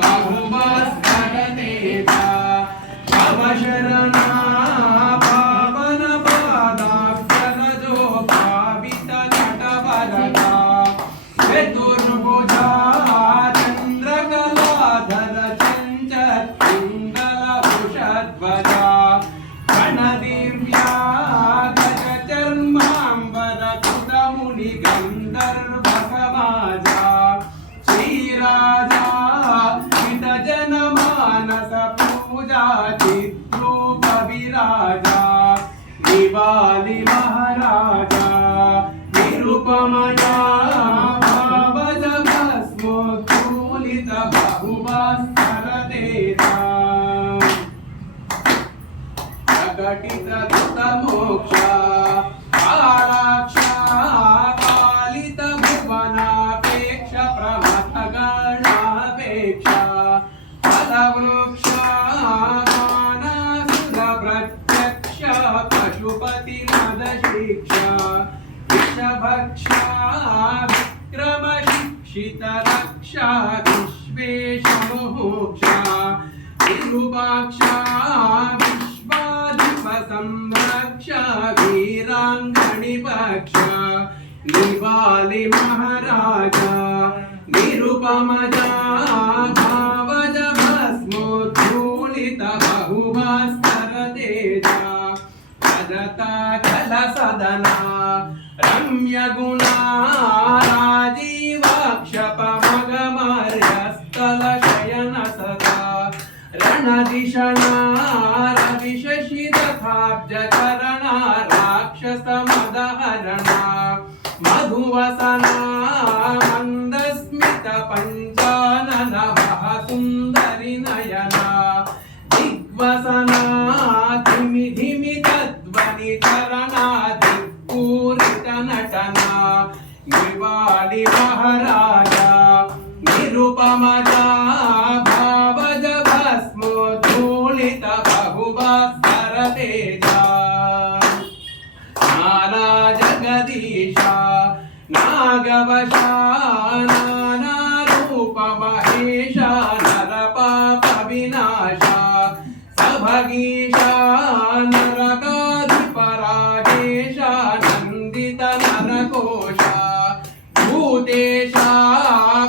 बहुभास्करतेजा भवशरणा पावन पादाक्षरजो भावित नटवरदा चतुर्भुजा चन्द्रकलाधर चञ्चत्कुण्डलभुषध्वजा गणदिव्या गजचर्माम्बर कुटमुनिगन्धर्वसमाजा श्रीराजा जनमानस पूजा चित्रूप विराजा निवाली महाराजा निरुपमया भावज भस्मोत्तोलित बहुभास्करतेजा प्रकटित कृत मोक्षा कालाक्षा कालित भुवनापेक्ष प्रमथ गणापेक्षा प्रत्यक्ष पशुपति नद शिक्षा विषभक्षा विक्रम शिक्षित रक्षा विश्वेश मोक्षा विरूपाक्षा विश्वाधिप संरक्षा वीरांगणी पक्षा निवाली महाराजा निरुपमजा बहुभास्करतेजा रजताचल सदना रम्य गुणा राजीवाक्षपमगमर्यस्थल शयन सदा रणदिशना रविशशिरथाब्ज चरणा राक्षस मदहरणा मधुवसना मंदस्मित पंचानन वह सुंदरि नयना दिग्वसना धिमि धिमि तद्वनि चरणा दिक्पूरित नटना निवाली महाराजा निरुपमजा भावज भस्मोद्धूलित बहुभास्करतेजा नाना जगदीशा नागवशा नाना रूप महेशा नरपाप विनाशा सभगीशा नरकाधिपराजेशा नन्दित नरकोशा भूतेशा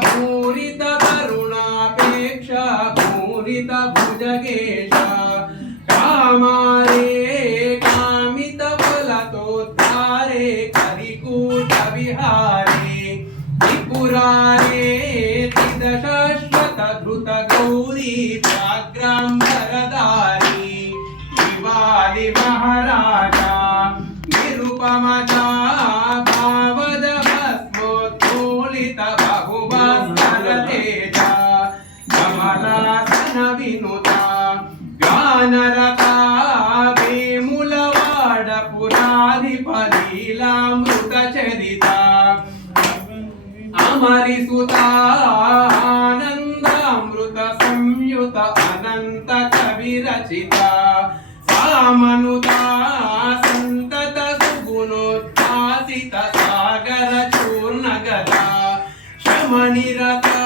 भूरित करुणापेक्षा भूरित भुजगेशा कामारे कामित फलतोद्धारे करिकूट विहारे त्रिपुरारे शाश्वत धृत गौरी व्याघ्राम्बरधारी निवाली महाराजा निरुपमजा भावज भस्मोत्तोलित बहुभास्करतेजा कमलासन विनुता गानरता वेमुलवाड पुराधिप लीलामृत चरिता अमरिसुता आनंदामृत संयुत अनंत कवि रचिता सामनुता संतत सुगुणोद्भासित सागर चूर्णगता शमनिरता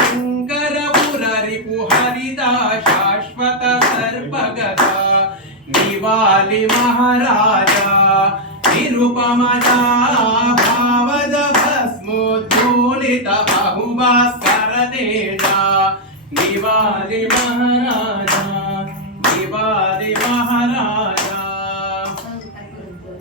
शंकर पुररिपु हरिता शाश्वत सर्पगता निवाली महाराजा निरुपमजा भावज भस्मोद्धूलित बहुभास्करतेजा निवाली महाराजा।